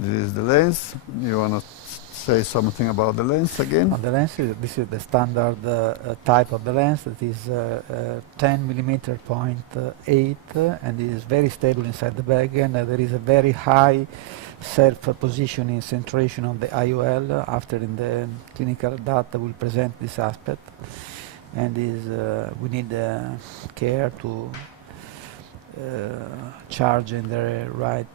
This is the lens. You want to say something about the lens again? The lens, this is the standard type of the lens. That is 10 millimeter point 8, and it is very stable inside the bag, and there is a very high self-positioning centration of the IOL. After in the clinical data will present this aspect, and we need care to charge in the right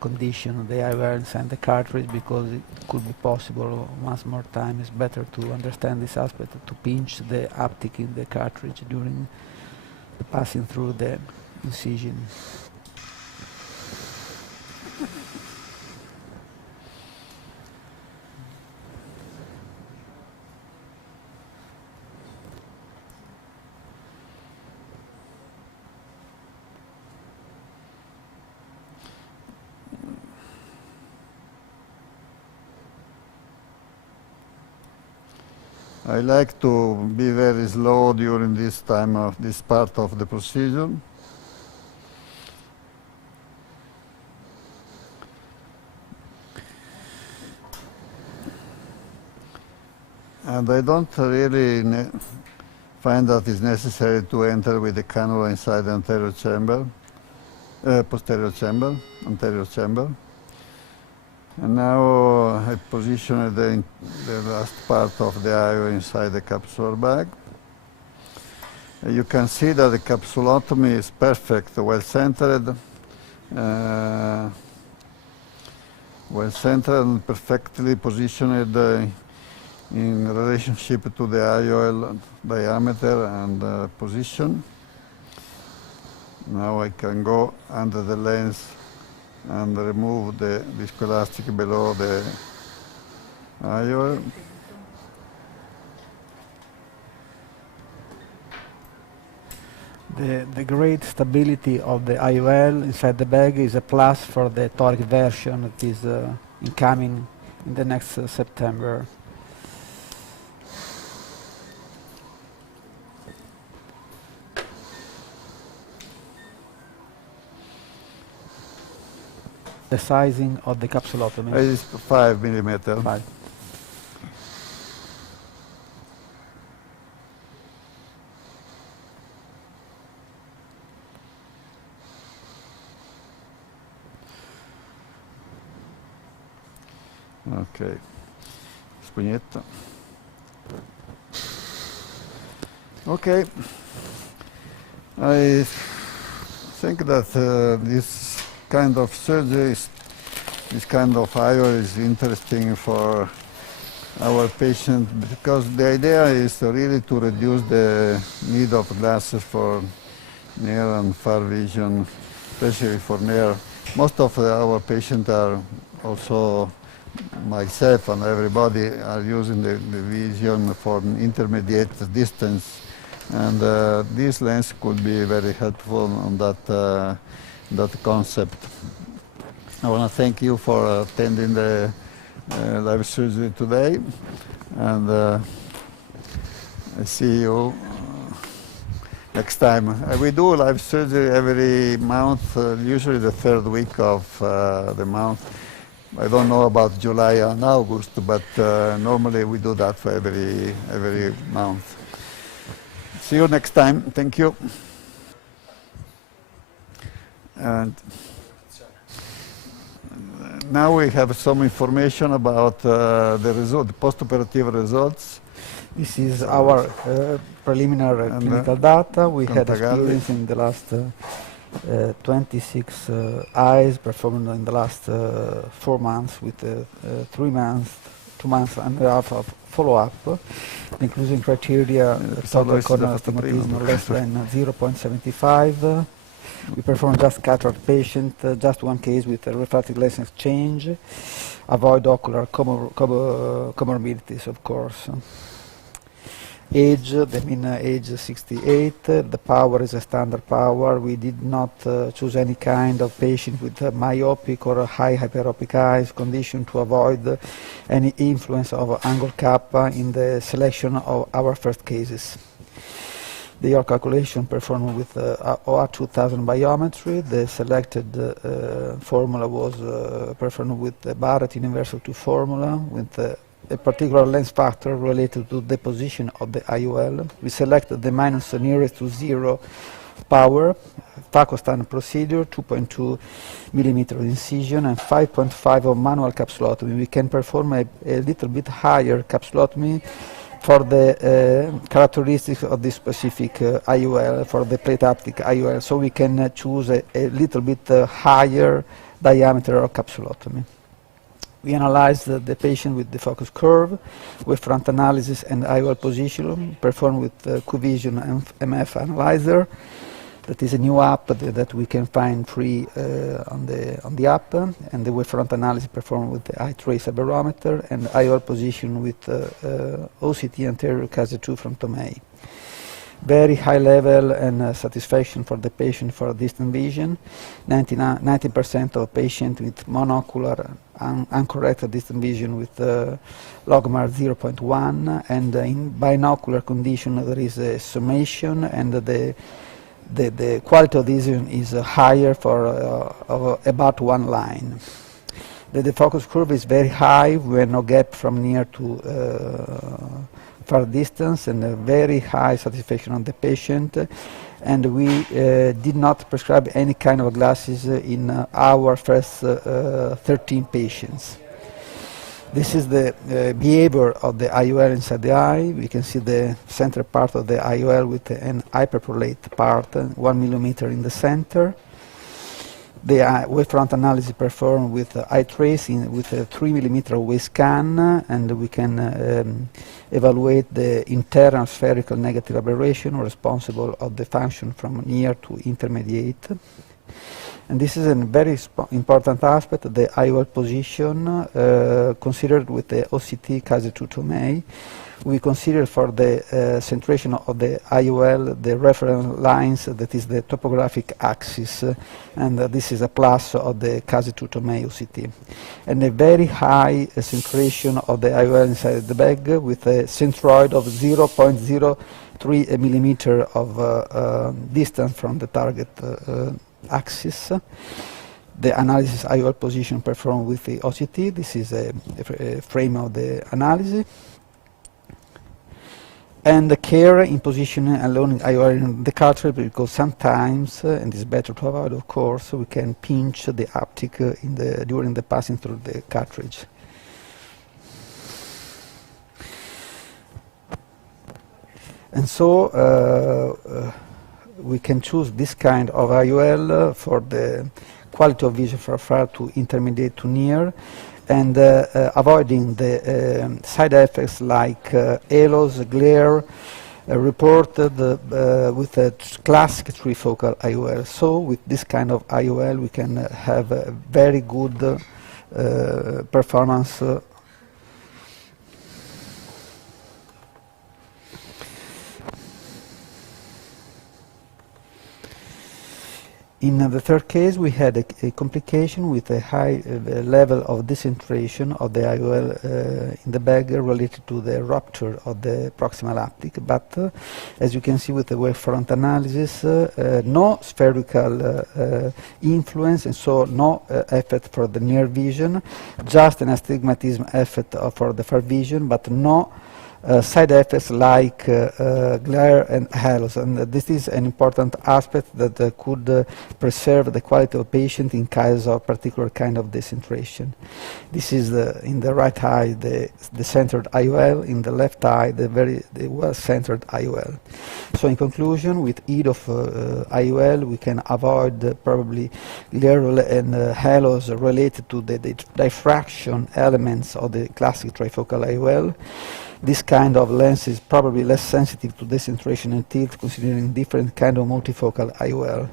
condition the IOLs and the cartridge, because it could be possible once more time. It's better to understand this aspect, to pinch the uptick in the cartridge during the passing through the incision. I like to be very slow during this time of this part of the procedure. And I don't really find that it's necessary to enter with the cannula inside the anterior chamber, posterior chamber, anterior chamber. And now I positioned the last part of the IO inside the capsular bag. You can see that the capsulotomy is perfect, well-centered and perfectly positioned in relationship to the IOL diameter and position. Now I can go under the lens and remove the viscoelastic below the IOL. The great stability of the IOL inside the bag is a plus for the toric version that is incoming in the next September. The sizing of the capsulotomy is 5 millimeter. 5. Okay. Spugnetta. Okay. I think that this kind of surgery, this kind of IOL is interesting for our patient, because the idea is really to reduce the need of glasses for near and far vision, especially for near. Most of our patients are also, myself and everybody, are using the vision for intermediate distance, and this lens could be very helpful on that concept. I want to thank you for attending the live surgery today, and I see you next time. We do live surgery every month, usually the third week of the month. I don't know about July and August, but normally we do that for every month. See you next time. Thank you. And now we have some information about the result, the post-operative results. This is our preliminary clinical data. We had experience in the last 26 eyes performed in the last 4 months with 2 months and a half of follow-up. The inclusion criteria, total corneal astigmatism less than 0.75. We performed just cataract patient, just 1 case with a refractive lens exchange. Avoid ocular comorbidities, of course. Age, the mean age 68. The power is a standard power. We did not choose any kind of patient with myopic or high hyperopic eyes condition to avoid any influence of angle kappa in the selection of our first cases. The York calculation performed with OR 2000 biometry. The selected formula was performed with the Barrett universal 2 formula with a particular lens factor related to the position of the IOL. We selected the minus nearest to 0 power, Facostan procedure, 2.2 millimeter incision and 5.5 of manual capsulotomy. We can perform a little bit higher capsulotomy for the characteristics of this specific IOL, for the plate optic IOL, so we can choose a little bit higher diameter of capsulotomy. We analyzed the patient with the focus curve, with front analysis and IOL position, performed with QVision and MF analyzer. That is a new app that we can find free on the app, and the wavefront analysis performed with the eye trace barometer and IOL position with OCT anterior case 2 from Tomei. Very high level and satisfaction for the patient for distant vision. 90% of patients with monocular uncorrected distant vision with logMAR 0.1, and in binocular condition there is a summation, and the quality of vision is higher for about 1 line. The focus curve is very high. We have no gap from near to far distance, and a very high satisfaction on the patient. And we did not prescribe any kind of glasses in our first 13 patients. This is the behavior of the IOL inside the eye. We can see the center part of the IOL with an hyperprolate part, 1 millimeter in the center. The wavefront analysis performed with eye tracing with a 3 millimeter wave scan, and we can evaluate the internal spherical negative aberration responsible of the function from near to intermediate. And this is a very important aspect, the IOL position considered with the OCT case 2 Tomei. We consider for the centration of the IOL the reference lines, that is the topographic axis, and this is a plus of the case 2 Tomei OCT. And a very high centration of the IOL inside the bag with a centroid of 0.03 millimeter of distance from the target axis. The analysis IOL position performed with the OCT. This is a frame of the analysis. And the care in positioning and loading IOL in the cartridge, because sometimes, and it's better to avoid, of course, we can pinch the optic during the passing through the cartridge. And so we can choose this kind of IOL for the quality of vision from far to intermediate to near, and avoiding the side effects like halos, glare, reported with a classic trifocal IOL. So with this kind of IOL we can have a very good performance In the third case, we had a complication with a high level of decentration of the IOL in the bag related to the rupture of the proximal optic. But as you can see with the wavefront analysis, no spherical influence, and so no effect for the near vision, just an astigmatism effect for the far vision, but no side effects like glare and halos, and this is an important aspect that could preserve the quality of patient in case of particular kind of decentration. This is in the right eye the centered IOL, in the left eye the well-centered IOL. So in conclusion, with EDOF IOL we can avoid probably glare and halos related to the diffraction elements of the classic trifocal IOL. This kind of lens is probably less sensitive to decentration and tilt, considering different kind of multifocal IOL.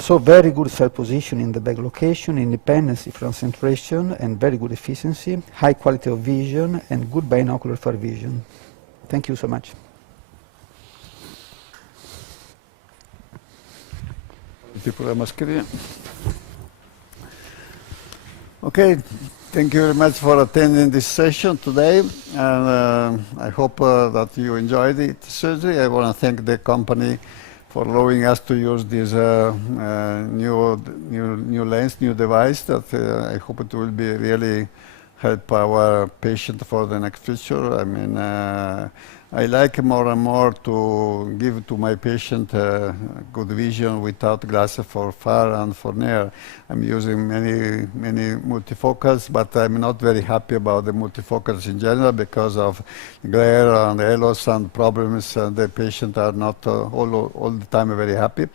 So very good cell position in the bag location, independency from centration, and very good efficiency, high quality of vision, and good binocular far vision. Thank you so much. Tipo la mascherina. Okay. Thank you very much for attending this session today, and I hope that you enjoyed the surgery. I want to thank the company for allowing us to use this new lens, new device that I hope it will be really help our patient for the next future. I mean, I like more and more to give to my patient good vision without glasses for far and for near. I'm using many multifocals, but I'm not very happy about the multifocals in general because of glare and halos and problems. The patient are not all the time very happy.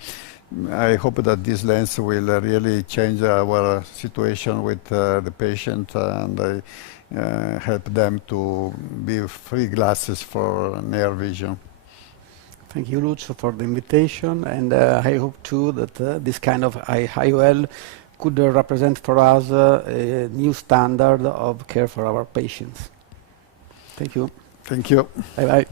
I hope that this lens will really change our situation with the patient and help them to be free glasses for near vision. Thank you, Lucio, for the invitation, and I hope too that this kind of IOL could represent for us a new standard of care for our patients. Thank you. Thank you. Bye-bye.